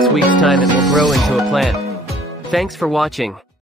6 weeks' time it will grow into a plant. Thanks for watching.